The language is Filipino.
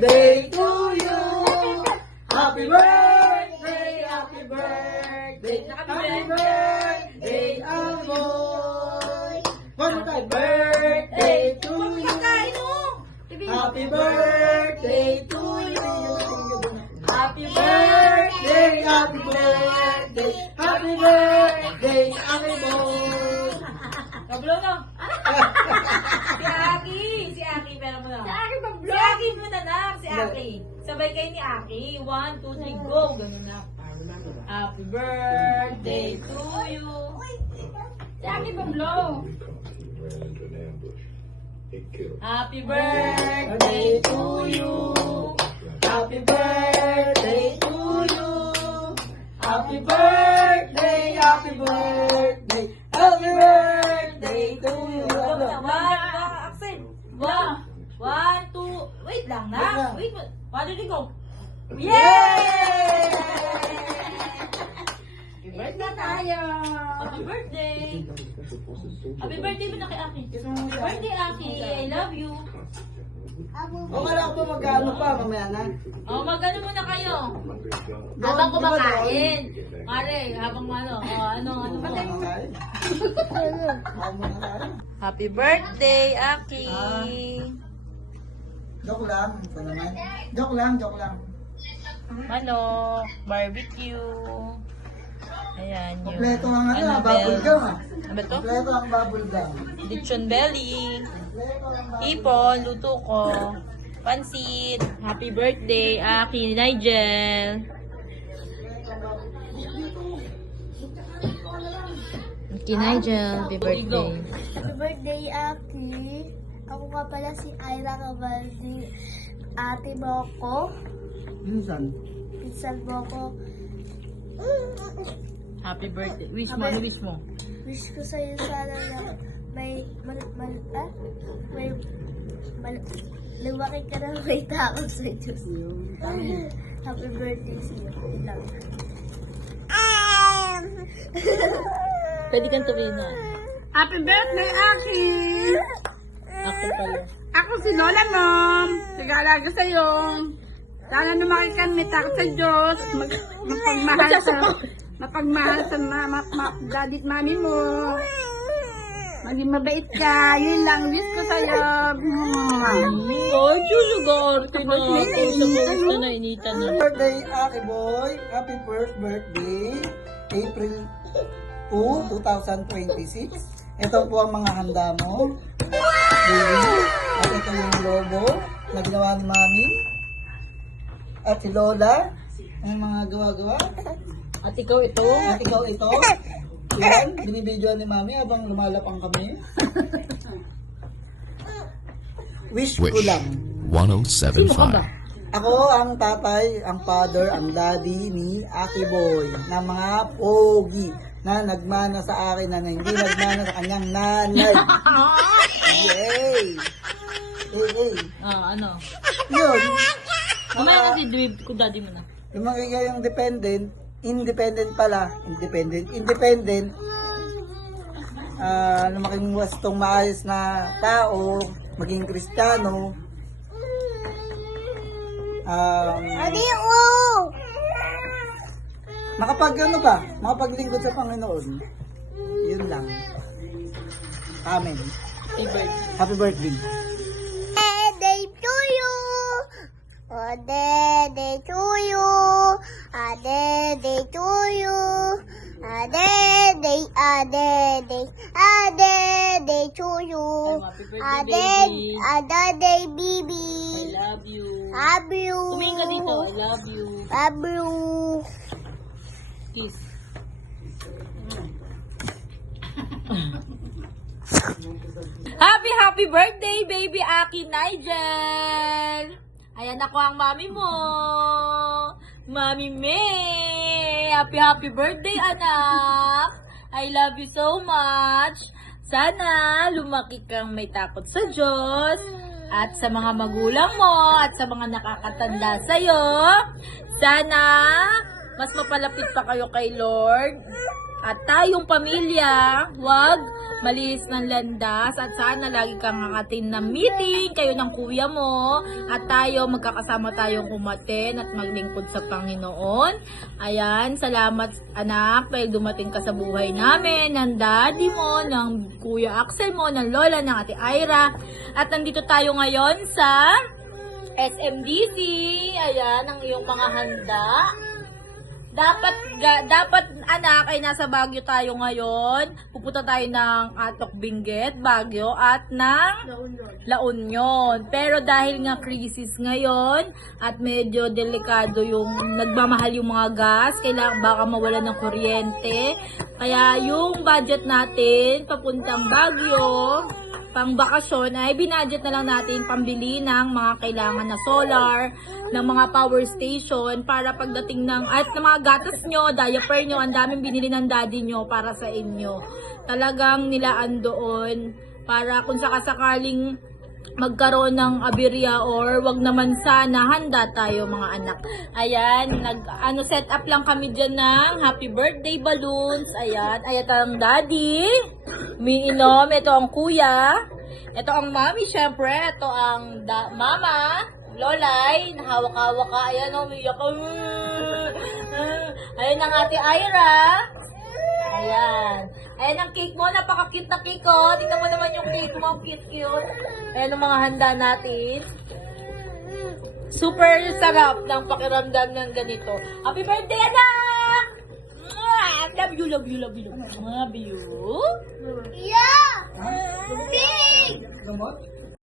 birthday to you. Happy birthday, happy birthday, happy birthday, Amoy. One more time. Birthday to you. Happy birthday to you. Happy birthday, happy birthday, happy birthday, Amoy. Pablo na. Si Aki, pero mo na. Si Aki, Pablo. Si Aki muna na, si Aki. Sabay kayo ni Aki. 1, 2, 3, go. Ganun na. Happy birthday to you. Si Aki, Pablo. Happy birthday to you. Happy birthday to you. Happy birthday, happy birthday, happy birthday to you. Axel. 1, 2, wait lang na. Wait, 1, 2, 3, go. Yay! Happy birthday tayo. Happy birthday. Happy birthday mo na kay Aki. Happy birthday, Aki. I love you. O kala ko ba mag-ano pa, mamaya na? Oh, magano muna kayo. Habang kumakain. Mare, habang ano ba tayo? Happy birthday, Aki. Joke lang, ito naman. Joke lang. Manok, barbecue. Ayan, yung Kompleto ang ano, Annabelle. bubble gum ah. Ano to? Kompleto ang bubble gum. Lechon belly. Kompleto ang bubble Ipon, luto ko. Pansit. Happy birthday, Aki, Nigel. Aki, Nigel. Happy birthday. Happy birthday, Aki. Ako nga pala si Ira Cavaldi. Ate mo ako. Minsan. Pinsan mo ako. Happy birthday. Wish mo, ano wish mo? Wish ko sa'yo sana na may lumaki ka na may tao sa Diyos. Happy birthday sa'yo. Ilang. Pwede kang tuloy na. Happy birthday, Aki. Ako pala. Ako si Lola Mom. Nag-aalaga sa'yo. Sana lumaki ka may takot sa Diyos. Mapagmahal sa daddy at mami mo. Maging mabait ka. Yun lang. Wish ko sa'yo. Oh, sugar. Kinakusa na inita na. Birthday, Aki Boy. Happy first birthday. April 2, 2026. Ito po ang mga handa mo. Baby. At ito yung logo na ginawa ni Mami. At si Lola. Ang mga gawa-gawa. At ikaw ito. At ikaw ito. Yan, binibidyoan ni Mami habang lumalapang kami. Wish ko lang. 1075. Ako ang tatay, ang father, ang daddy ni Aki Boy na mga pogi na nagmana sa akin na hindi nagmana sa kanyang nanay. Yay! Hey. Ano? Yun. Mamaya kasi drip ko daddy mo na. Yung mga yung independent pala, lumaking wastong maayos na tao, maging Kristiyano, makapaglingkod sa Panginoon. Yun lang. Amen. Happy birthday. Happy birthday. Birthday to you. Birthday to you. Birthday to you. Birthday to you. Happy birthday, baby. Birthday, baby. I love you. Love you. Tumingin ka dito. I love you. Love you. Kiss. Happy birthday, baby Aki Nigel! Ayan ako ang mami mo. Mami May. Happy birthday, anak. I love you so much. Sana lumaki kang may takot sa Diyos at sa mga magulang mo at sa mga nakakatanda sa'yo. Sana mas mapalapit pa kayo kay Lord At tayong pamilya, wag malis ng landas at sana lagi kang atin na meeting kayo ng kuya mo at tayo magkakasama tayong umaten at maglingkod sa Panginoon. Ayan, salamat anak dahil dumating ka sa buhay namin, ng daddy mo, ng kuya Axel mo, ng lola, ng ate Ira. At nandito tayo ngayon sa SMDC. Ayan, ang iyong mga handa. Dapat anak ay nasa Baguio tayo ngayon. Pupunta tayo ng Atok Benguet, Baguio at ng La Union. Pero dahil nga crisis ngayon at medyo delikado yung nagmamahal yung mga gas, kailangan baka mawala ng kuryente. Kaya yung budget natin papuntang Baguio pang bakasyon ay binudget na lang natin pambili ng mga kailangan na solar, ng mga power station para pagdating ng at ng mga gatas nyo, diaper nyo, ang daming binili ng daddy nyo para sa inyo. Talagang nilaan doon para kung sakasakaling magkaroon ng aberya or wag naman sana, handa tayo mga anak. Ayan, set up lang kami dyan ng happy birthday balloons. Ayan, ang daddy. Umiinom. Ito ang kuya. Ito ang mami, syempre. Ito ang mama. Lolay. Hawak-hawak ka. Ayan, umiyak ka. Ayan ang ate Ira. Ayan. Ayan ang cake mo. Napaka-cute na cake, oh. Tingnan mo naman yung cake mo. Cute-cute. Ayan ang mga handa natin. Super sarap ng pakiramdam ng ganito. Happy birthday, anak! Love you, love you, love you. Love you. Yeah! Gamot?